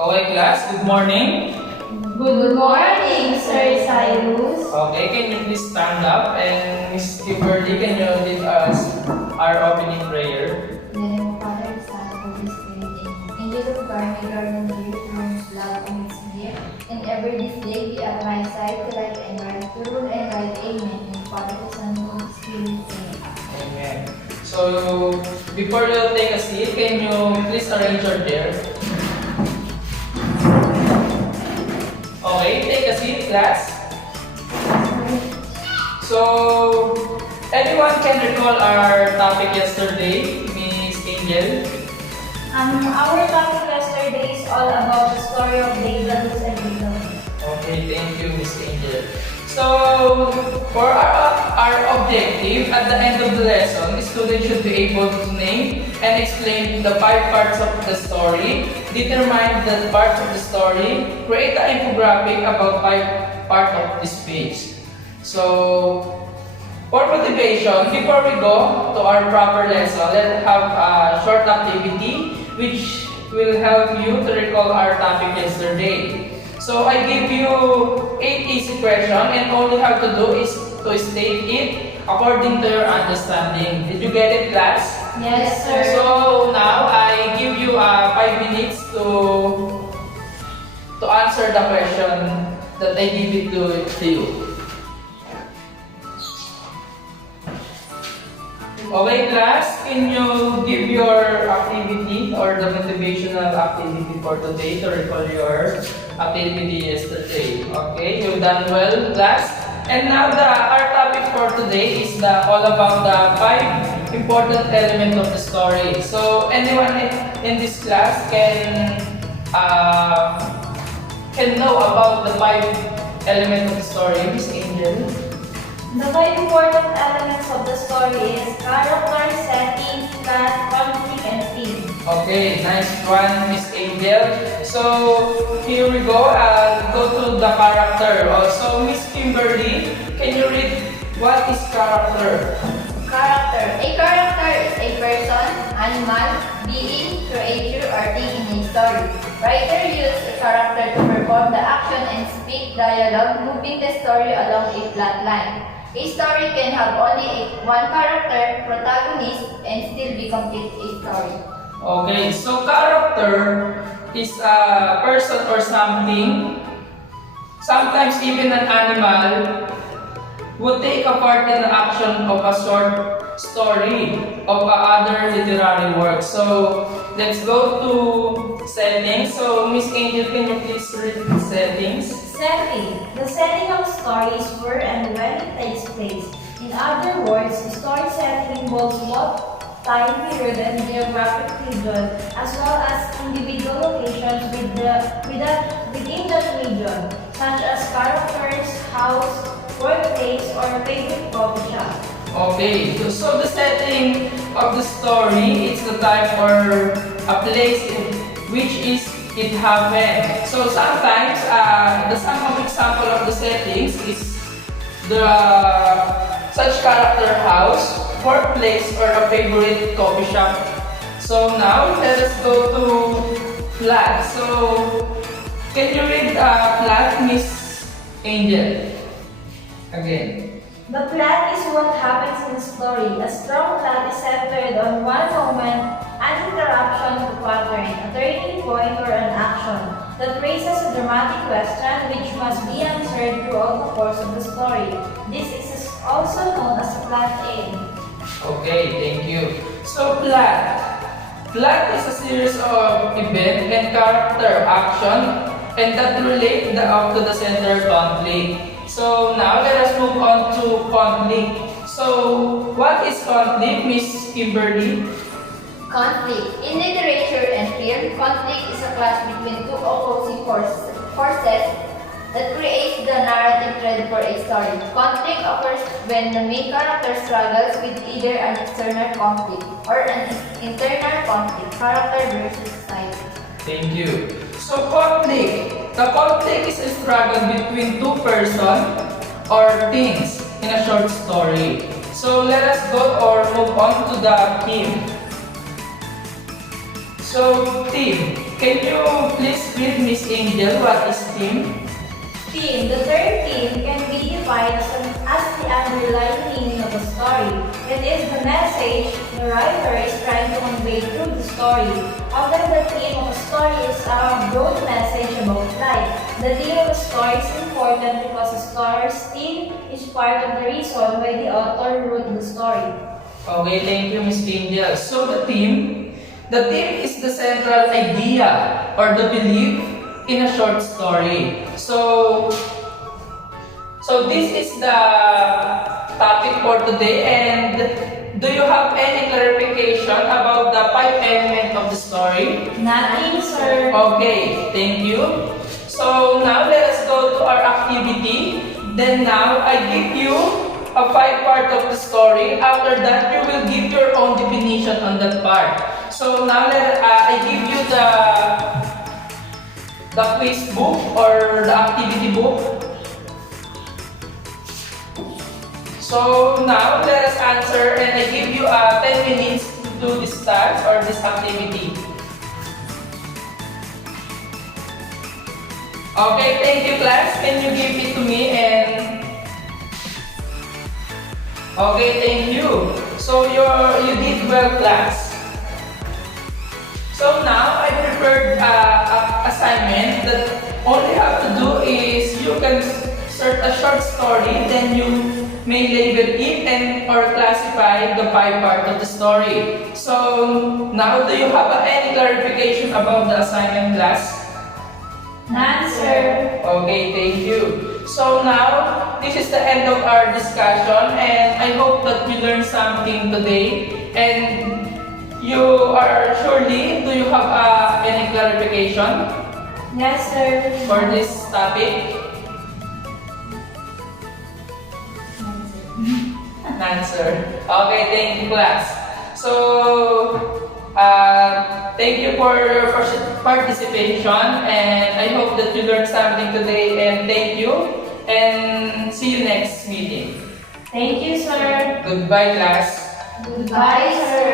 Okay, class. Good morning. Good morning, Sir Cyrus. Okay, can you please stand up? And Miss Kimberly, can you lead us our opening prayer? In the name of Father, Son, Holy Spirit, Amen. Angel of God, may guardian dear, thrones, love, and its near, and ever this day be at my side, to life and right, to rule and right, Amen. In Father, Son, Holy Spirit, Amen. Amen. So, before you take a seat, can you please arrange your chair? Okay, take a seat, class. So, anyone can recall our topic yesterday, Miss Angel? Our topic yesterday is all about the story of Daedalus and Daedalus. Okay, thank you, Miss Angel. So, for our objective at the end of the lesson, the student should be able to name and explain the 5 parts of the story, determine the parts of the story, create an infographic about 5 parts of this page. So, for motivation, before we go to our proper lesson, let's have a short activity which will help you to recall our topic yesterday. So I give you 8 easy questions and all you have to do is to state it according to your understanding. Did you get it, class? Yes, sir. So now I give you 5 minutes to answer the question that I give it to you. Okay, class, can you give your activity or the motivational activity for today to recall your activity yesterday? Okay, you've done well, class. And now our topic for today is all about the 5 important elements of the story. So anyone in this class can know about the 5 elements of the story, Miss Angel? The 5 important elements of the story is character, setting, plot, conflict, and theme. Okay, nice one, Miss Angel. So here we go. Go to the character. Also, Miss Kimberly, can you read what is character? Character. A character is a person, animal, being, creature, or thing in a story. Writer used a character to perform the action and speak dialogue, moving the story along a plot line. A story can have only one character, protagonist, and still be complete a story. Okay, so character is a person or something, sometimes even an animal, would take a part in the action of a short story of other literary work. So let's go to settings. So Miss Angel, can you please read the settings? Setting. The setting of the story is where and when it takes place. In other words, the story setting involves both time period and geographic region, as well as individual locations within that region, such as characters, house, workplace, or favorite coffee shop. Okay, so the setting of the story is the time or a place in which it happened. So sometimes some example of the settings is the such character house, workplace, or a favorite coffee shop. So now let us go to plot. So can you read plot, Miss Angel? Again. The plot is what happens in the story. A strong plot is centered on one moment, an interruption to pattern, a turning point, or an action that raises a dramatic question which must be answered throughout the course of the story. This is also known as a plot end. Okay, thank you. So plot. Plot is a series of event and character action and that relate to the central conflict. So now let us move on to conflict. So what is conflict, Miss Kimberly? Conflict. In literature and film, conflict is a clash between two opposing forces that creates the narrative thread for a story. Conflict occurs when the main character struggles with either an external conflict or an internal conflict, character versus society. Thank you. So conflict. The conflict is a struggle between two persons or things in a short story. So let us go or move on to the theme. So theme. can you please read Miss Angel what is theme? Theme. The term theme can be defined as the underlying meaning of a story. It is the message the writer is trying to convey through the story. Often the theme of a story is a broad message about life. The theme of a story is important because the story's theme is part of the reason why the author wrote the story. Okay, thank you, Miss Angel. So the theme is the central idea or the belief in a short story. So this is the topic for today. And do you have any clarification about the 5 elements of the story? Nothing, sir. Okay, thank you. So now let us go to our activity. Then now I give you a 5 part of the story. After that, you will give your own definition on that part. So now I give you the quiz book or the activity book. So now let us answer, and I give you 10 minutes to do this task or this activity. Okay, thank you class. Can you give it to me? And okay, thank you. So you did well class. So now I prepared a assignment that all you have to do is you can search a short story, then you may label it and or classify the 5 parts of the story. So now do you have any clarification about the assignment class? None, sir. Okay, thank you. So now this is the end of our discussion, and I hope that you learned something today. And you are surely, do you have any clarification Yes, sir. for this topic? None, sir. Okay, thank you, class. So, thank you for your participation, and I hope that you learned something today. And thank you, and see you next meeting. Thank you, sir. Goodbye, class. Goodbye, sir.